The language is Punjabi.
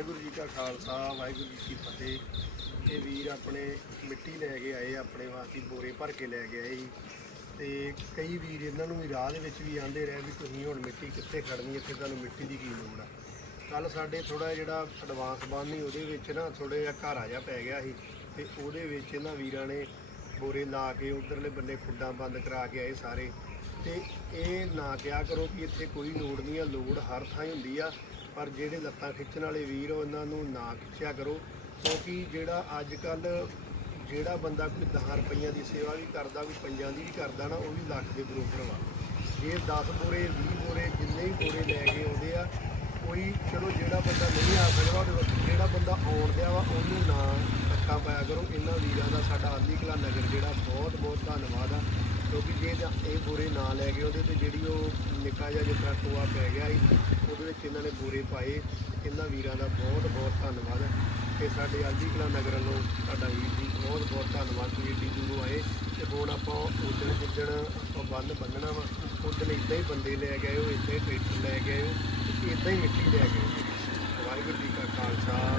ਵਾਹਿਗੁਰੂ ਜੀ ਕਾ ਖਾਲਸਾ, ਵਾਹਿਗੁਰੂ ਜੀ ਕੀ ਫਤਿਹ। ਇਹ ਵੀਰ ਆਪਣੇ ਮਿੱਟੀ ਲੈ ਕੇ ਆਏ, ਆਪਣੇ ਵਾਸਤੇ ਬੋਰੇ ਭਰ ਕੇ ਲੈ ਕੇ ਆਏ ਸੀ। ਤੇ ਕਈ ਵੀਰ ਇਹਨਾਂ ਨੂੰ ਵੀ ਰਾਹ ਦੇ ਵਿੱਚ ਵੀ ਆਂਦੇ ਰਹੇ ਵੀ ਤੁਸੀਂ ਹੁਣ ਮਿੱਟੀ ਕਿੱਥੇ ਖੜਨੀ ਇੱਥੇ ਤੁਹਾਨੂੰ ਮਿੱਟੀ ਦੀ ਕੀ ਲੋੜ ਆ। ਕੱਲ ਸਾਡੇ ਥੋੜਾ ਜਿਹੜਾ ਐਡਵਾਂਸ ਬੰਨੀ ਉਹਦੇ ਵਿੱਚ ਨਾ ਥੋੜੇ ਜਿਹਾ ਘਾਰਾ ਜਿਹਾ ਪੈ ਗਿਆ ਸੀ। ਤੇ ਉਹਦੇ ਵਿੱਚ ਇਹਨਾਂ ਵੀਰਾਂ ਨੇ ਬੋਰੇ ਲਾ ਕੇ, ਉਧਰਲੇ ਬੰਨੇ ਖੁੱਡਾਂ ਬੰਦ ਕਰਾ ਕੇ ਆਏ ਸਾਰੇ। ਤੇ ਇਹ ਨਾ ਕਿਹਾ ਕਰੋ ਕਿ ਇੱਥੇ ਕੋਈ ਲੋੜ ਨਹੀਂ ਆ, ਲੋੜ ਹਰ ਥਾਂ ਹੀ ਹੁੰਦੀ ਆ, ਪਰ ਜਿਹੜੇ ਲੱਤਾਂ ਖਿੱਚਣ ਵਾਲੇ ਵੀਰ ਉਹਨਾਂ ਨੂੰ ਨਾ ਖਿੱਚਿਆ ਕਰੋ, ਕਿਉਂਕਿ ਜਿਹੜਾ ਅੱਜ ਕੱਲ ਜਿਹੜਾ ਬੰਦਾ ਕੋਈ 10 ਰੁਪਈਆਂ ਦੀ ਸੇਵਾ ਵੀ ਕਰਦਾ, ਕੋਈ ਪੰਜਾਂ ਦੀ ਵੀ ਕਰਦਾ ਨਾ, ਉਹ ਵੀ ਲੱਖ ਦੇ ਬਰੋਬਰ ਵਾ। ਜੇ 10 ਬੋਰੇ 20 ਬੋਰੇ, ਜਿੰਨੇ ਵੀ ਬੋਰੇ ਲੈ ਕੇ ਆਉਂਦੇ ਆ, ਕੋਈ ਚਲੋ ਜਿਹੜਾ ਬੰਦਾ ਨਹੀਂ ਆ ਸਕਦਾ, ਜਿਹੜਾ ਬੰਦਾ ਆਉਣ ਡਿਆ ਵਾ, ਉਹਨੂੰ ਨਾ ਧੱਕਾ ਪਾਇਆ ਕਰੋ, ਇਹਨਾਂ ਵੀਰਾਂ ਦਾ ਸਾਡਾ ਆਲੀ ਕਲਾ ਨਗਰ ਜਿਹੜਾ, ਬਹੁਤ ਬਹੁਤ ਧੰਨਵਾਦ ਆ। ਕਿਉਂਕਿ ਜੇ ਤਾਂ ਇਹ ਬੋਰੇ ਨਾ ਲੈ ਗਏ ਉਹਦੇ ਤੇ ਜਿਹੜੀ ਉਹ ਨਿੱਕਾ ਜਿਹਾ ਜਿਹਾ ਟੋਆ ਪੈ ਗਿਆ ਸੀ, ਉਹਦੇ ਵਿੱਚ ਇਹਨਾਂ ਨੇ ਬੋਰੇ ਪਾਏ। ਇਹਨਾਂ ਵੀਰਾਂ ਦਾ ਬਹੁਤ ਬਹੁਤ ਧੰਨਵਾਦ ਤੇ ਸਾਡੇ ਆਲੀ ਕਲਾ ਨਗਰ ਵੱਲੋਂ ਸਾਡਾ ਵੀਰ ਜੀ ਬਹੁਤ ਬਹੁਤ ਧੰਨਵਾਦ। ਤੁਸੀਂ ਏਡੀ ਦੂਰੋਂ ਆਏ ਤੇ ਹੁਣ ਆਪਾਂ ਉਦਣ ਜਿੱਦਣ ਆਪਾਂ ਬੰਨ ਬੰਨਣਾ ਵਾ। ਉਦਣ ਇਦਾਂ ਹੀ ਬੰਦੇ ਲੈ ਕੇ ਆਇਓ ਇਦਾਂ ਹੀ ਟਰੈਕਟਰ ਲੈ ਕੇ ਆਇਓ ਤੇ ਇਦਾਂ ਹੀ ਮਿੱਟੀ ਲੈ ਕੇ ਆਇਓ ਵਾਹਿਗੁਰੂ ਜੀ ਕਾ ਖਾਲਸਾ।